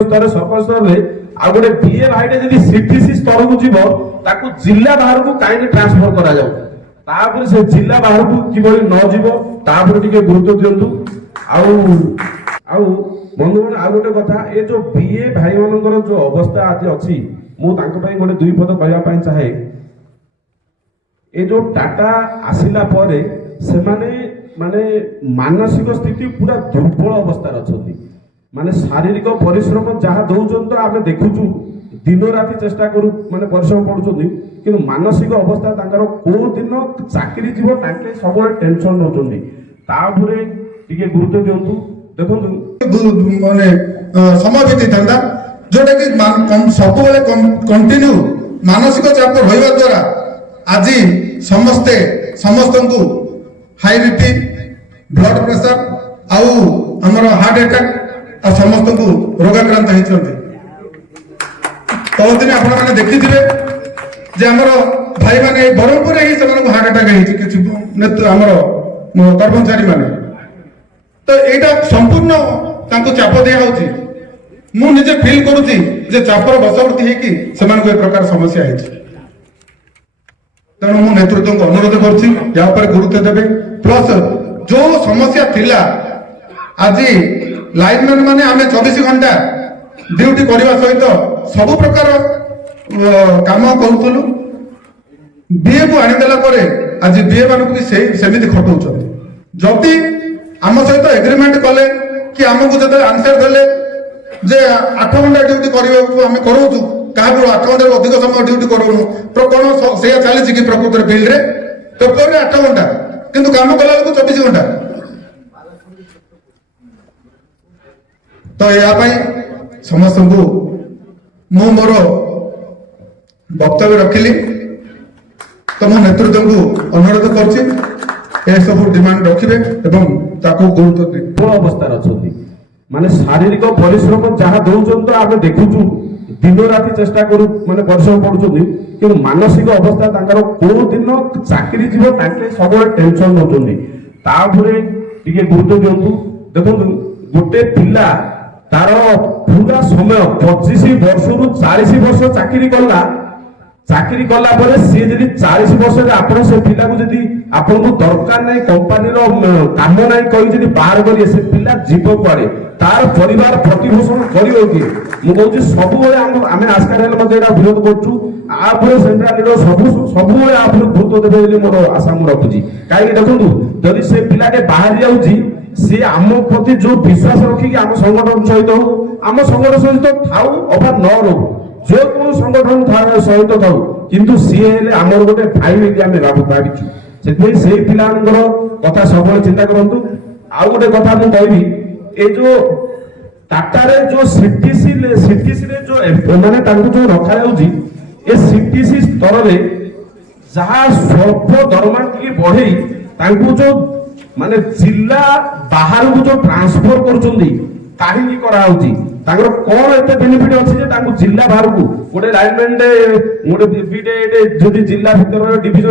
स्तरे सरपंच स्तर में आ गोटे बीए भाईटे जदी सीटीसी स्तर को जीवो ताकू जिल्ला बाहर को काहे ट्रांसफर करा जाऊ तापर से जिल्ला बाहर को किबोली न जीवो तापर टिके गुरुत्व दियंतु आउ बंधुगण आ गोटे कथा ए जो बीए भाई मानकर जो अवस्था आज अछि मु तांको पई गोटे दुई पद कहया पई चाहे ए जो टाटा आसिला परे से माने मानसिक स्थिति पूरा दुर्बल अवस्था अछथि माने शारीरिक परिश्रम जहाँ दौरान तो आम देखुचु दिन राति चेष्टा करू माने परिश्रम पड़ुछथि किंतु मानसिक अवस्था तांकर को दिन चाकरी जीव ताके सब टेंशन नउछथि तापुरे टिके गुरुत्व दियंतु देखंतु माने समय बीती थांदा जोटा कि सब बेले कंटिन्यू मानसिक चाप रहिबा द्वारा आज समस्ते समस्तंकु हाई बीपी ब्लड प्रेशर आउ हमर हार्ट अटैक आ समस्त को रोगाक्रांत होती तदिन आपण मैंने देखी थे जे हमर भाई माने ब्रह्मपुर ही से हार्ट अटैक होमर कर्मचारी माने तो यहाँ संपूर्ण तांको चाप दिया होची मु निजे फील करूची जे चापर बसवर्ती हेकी सेमानको एक प्रकार समस्या है तेणु मु नेतृत्व को अनुरोध करछि या पर गुरुत्व देबे प्लस जो समस्या थिला आज लाइनमैन माने आमे 24 घंटा ड्यूटी करबा सहित सब प्रकार काम करूथलु बीए को आनि देला परे आज बीए मानको भी सेमिति खटौछथि जति आम सहित एग्रीमेंट कले कि आमको जते आंसर देले जे 8 घंटा ड्यूटी करबा आमे करूछु काहे 8 घंटा अधिक समय ड्यूटी करूनु तो कोन से चली कि प्रकृति फील्ड रे पेपर रे 8 घंटा किंतु काम कला को 24 घंटा तो या समस्त को मु मोर वक्तव्य रखिली तो मो नेतृत्व को अनुरोध कर सब डिमांड रखिबे एवं ताको गुरुत्व दे अवस्था अछथि माने शारीरिक परिश्रम जहाँ दौरान तो आम देखुचु दिन राति चेष्टा करू माने परिश्रम पड़ुछथि कि मानसिक अवस्था तांकर को दिन चाकरी जीव ताके सब टेंशन नउछथि तापुरे टिके गुरुत्व दियंतु देखंतु गोटे पिला तार पूरा समय 25 वर्ष रु 40 वर्ष चाकरी कला परे सी जदि 40 वर्ष रे आपण से पिला को जदि आपण को दरकार नै कंपनी रो काम नै कहि जदि बाहर करिए से पिला जीव पड़े तार परिवार प्रतिपोषण करियो कि मु कहूची सब बेले आमे आस्कार हेले मते एटा विरोध करछु आ पर सेंट्रल लीडर सब बेले आ पर गुरुत्व देबे ବୋଲି मोर आशा मु रखुची काहे देखंतु जदि से पिला के बाहर जाउची से आम प्रति जो विश्वास रखी आम संगठन सहित आम संगठन सहित थाऊ अथवा न रहो जो कौन संगठन सहित थाऊ किंतु सी हेले आमर गोटे भाई बेटी आम भाविछु से पिलांकर कथा सब चिंता करंतु आउ गोटे कथा मु कहबी ए जो टाटा रे जो सीटीसी रे जो माने तांको जो रखा जाउची ए सीटीसी स्तर रे जहा स्वल्प दरमा की बढ़ई तांको जो माने जिला बाहर को जो ट्रांसफर करछुंदी काहे करा होची तांगर कोन एते बेनिफिट अछि जे तांको जिला बाहर को गोटे लाइनमैन गोटे बीटे जदि जिला भीतर डिवीजन